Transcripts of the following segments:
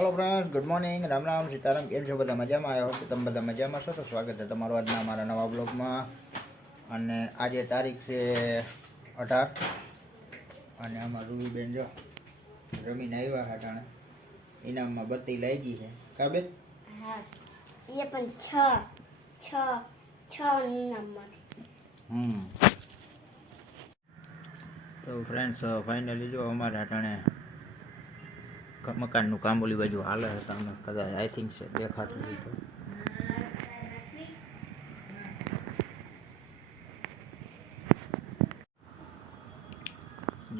Hello friends, good morning, Ram Ram, Sitaram. केम छो बधा मजामां? आयो तो तमे बधा मजामां छो। तो स्वागत है तमारुं आजना अमारा नवा ब्लॉगमां। अने आजे तारीख छे 18 अने आमां रूहीबेन जो रमीने आव्या छे। अटाणे इनाममां बत्ती लागी छे का बेन? हाँ, ये पण छ इनाममांथी। तो फ्रेंड्स फाइनली जो अमारे अटाणे मकानનું કામ ઓલી બાજુ હાલે છે. તમે કદાચ આઈ થિંક છે દેખાતું હોય તો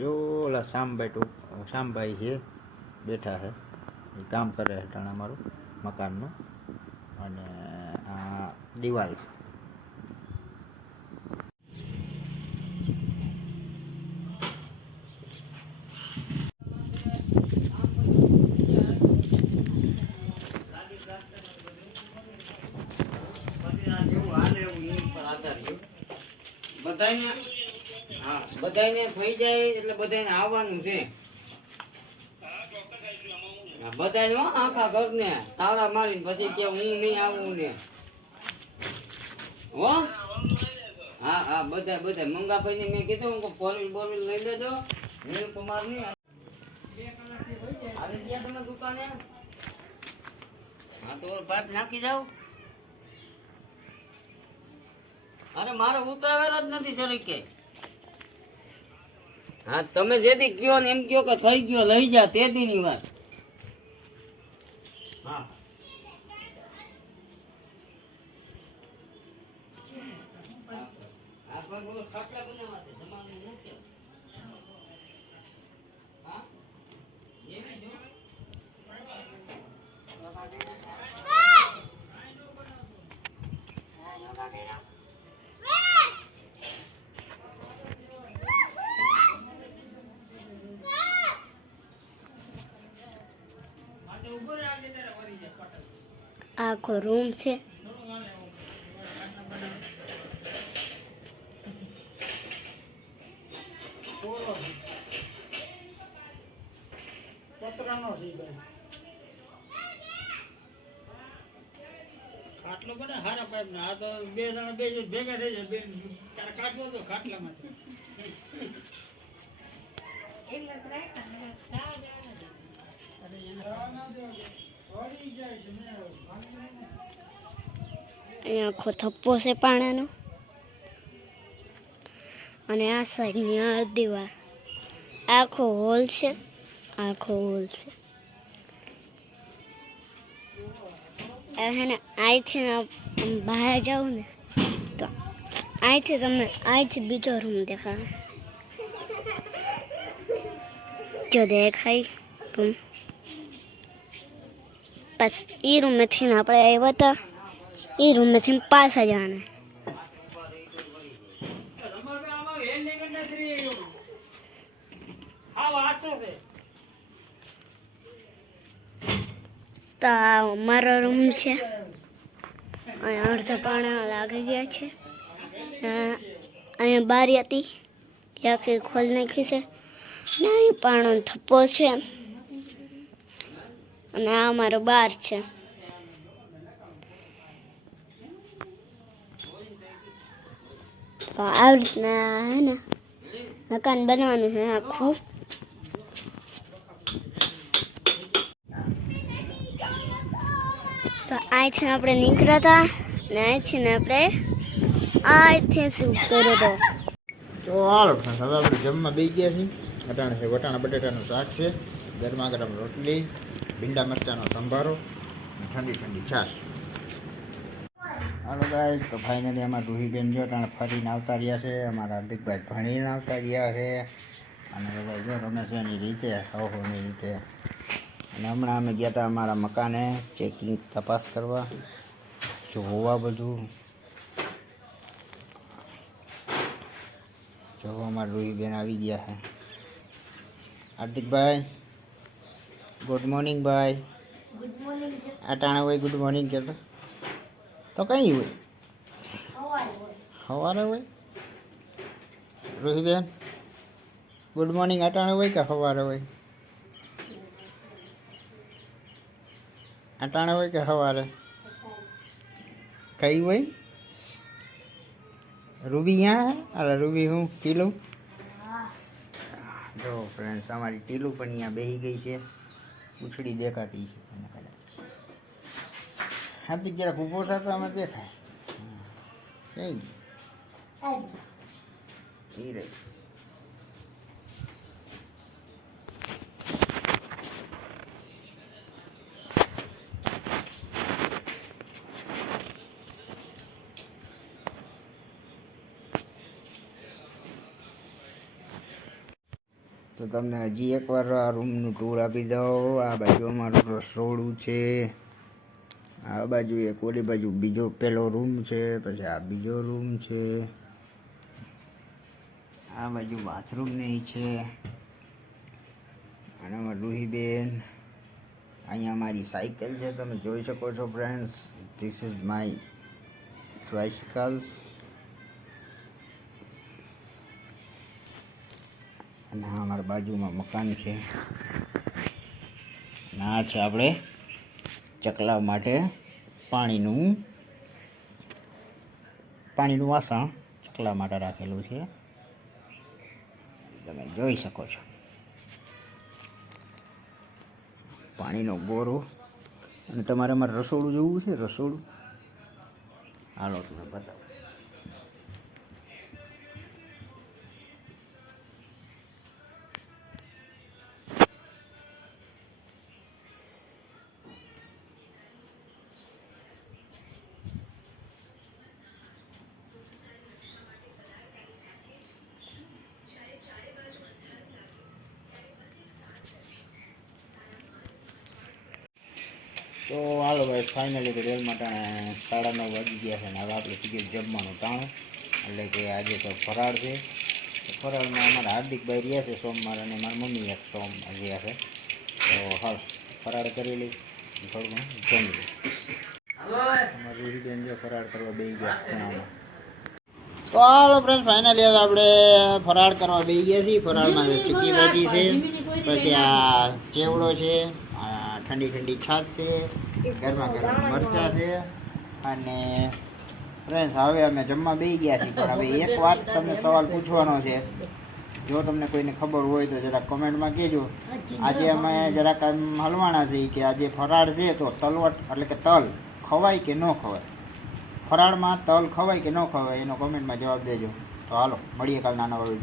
जो ओला श्यामभाई છે બેઠા છે, કામ કરે છે ટાણા અમારું મકાનનું. અને આ દિવાલ બધાને થઈ જાય એટલે બધાને આવવાનું છે. બધાને આખા ઘરને તાળા મારીને પછી કે હું નહીં આવું ને હો. હા હા બધા મંગાભાઈ ને મેં કીધું હું ફોરવીલ બોરવીલ લઈ લેજો. હું કુમાર ની આજે ગયા તમે દુકાને. હા તો પાઇપ નાખી જાવ. અરે મારે ઉતાવેર જ નથી તરીકે. હા તમે જેથી કયો ને એમ કયો કે થઈ ગયો લઈ જા તે દી ની વાત. હા આ પર બોલો ખાટલા બનાવવા છે તમારું મુખ્ય. હા એવી જો आखो रूम से ખાટલો બને હારા પાઇપ ના. આ તો બે જણા બે ભેગા થઈ જાય. બે તારે કાઢવો તો ખાટલામાંથી आखो थप्पो से पाणानो અને આ સાઈડની આ દીવાલ આખો હોલ છે. है ना અહીંથી બહાર જાવ ને તો અહીંથી તમને અહીંથી બીજો રૂમ દેખાય. जो देखाई रूम बस ई रूम में थी ना पड़े आया था. ई रूम में थी पास आ जाना तो हमारा रूम છે. અડધા પાણા લાગી ગયા છે. અહીંયા બારી હતી એ આખી ખોલી નાખી છે. ને અહીં પાણો થપ્પો છે અને આ અમારો બાર છે. તો આવી રીતના હે ને મકાન બનાવવાનું છે આખું. તો અહીંથી આપણે નીકળ્યા હતા ને અહીંથી ને આપણે અહીંથી શું કર્યો હતો. તો હાલો ફ્રેન્ડ્સ, હવે આપણે જમવા બેસી ગયા છીએ. અટાણે છે વટાણા બટેટાનું શાક છે, ગરમા ગરમ રોટલી, ભીંડા મરચાંનો સંભારો અને ઠંડી ઠંડી છાશ. હાલો ગાઈસ, તો ફાઇનલી અમારા રૂહીબેન જો અટાણે ફરીને આવતા રહ્યા છે. અમારા હાર્દિકભાઈ ભણીને આવતા રહ્યા છે. અને બધા જો રમે છે એની રીતે હવની રીતે. અને હમણાં અમે ગયા હતા અમારા મકાને ચેકિંગ તપાસ કરવા, જોવા બધું. જો અમારા રૂહીબેન આવી ગયા છે. હાર્દિકભાઈ ગુડ મોર્નિંગ ભાઈ. Good morning sir. અટાણે હોય ગુડ મોર્નિંગ કહેતો તો કઈ હોય? સવારે હોય. રૂહીબેન ગુડ મોર્નિંગ અટાણે હોય કે સવારે હોય? અટાણે હોય કે સવારે કઈ હોય રૂબી यहाँ અરે રૂબી હું ટીલું જો ફ્રેન્ડ્સ અમારી ટીલું પણ અહીંયા બેસી ગઈ છે ઉછળી દેખાતી છે તમને કદાચ હાથી જરાક ઊભો થતો અમે દેખાય કઈ એ રહી તો તમને હજી એકવાર આ રૂમનું ટૂર આપી દઉં આ બાજુ અમારું રસોડું છે આ બાજુ એક ઓલી બાજુ બીજો પહેલો રૂમ છે પછી આ બીજો રૂમ છે આ બાજુ બાથરૂમ નહીં છે અને અમારું રૂહીબેન અહીંયા મારી સાયકલ છે તમે જોઈ શકો છો ફ્રેન્ડ્સ ધીસ ઇઝ માય ટ્રાયસિકલ્સ અને આ અમારા બાજુમાં મકાન છે અને આ છે આપણે ચકલા માટે પાણીનું વાસણ ચકલા માટે રાખેલું છે તમે જોઈ શકો છો પાણીનો ગોરો અને તમારે અમારે રસોડું જોવું છે રસોડું હાલો તમે બતાવો તો હાલો ભાઈ ફાઇનલી તો રેલ માટે 9:30 વાગી ગયા છે ને હવે આપણે સીધું જમવાનું ટાણું એટલે કે આજે તો ફરાળ છે તો ફરાળમાં અમારા હાર્દિકભાઈ રહ્યા છે સોમવાર અને મારી મમ્મી એક સોમ રહ્યા છે તો હાલ ફરાળ કરી લઈ થોડું જમી લઈ અમારું રૂહીબેન જો ફરાળ કરવા બેસી ગયા ખૂણામાં તો હાલો ફ્રેન્ડ ફાઇનલી હવે આપણે ફરાળ કરવા બેસી ગયા છીએ ફરાળમાં ચીકી ભાજી છે પછી આ ચેવડો છે ઠંડી ઠંડી છાશ છે ગરમા ગરમ મરચાં છે અને ફ્રેન્ડ્સ હવે અમે જમવા બેસી ગયા છીએ પણ હવે એક વાત તમને સવાલ પૂછવાનો છે જો તમને કોઈને ખબર હોય તો જરાક કમેન્ટમાં કહેજો આજે અમે જરાક આમ હલવાના છીએ કે આજે ફરાળ છે તો તલવટ એટલે કે તલ ખવાય કે ન ખવાય ફરાળમાં તલ ખવાય કે ન ખવાય એનો કમેન્ટમાં જવાબ દેજો તો હાલો મળીએ કાલ નાના વિડીયો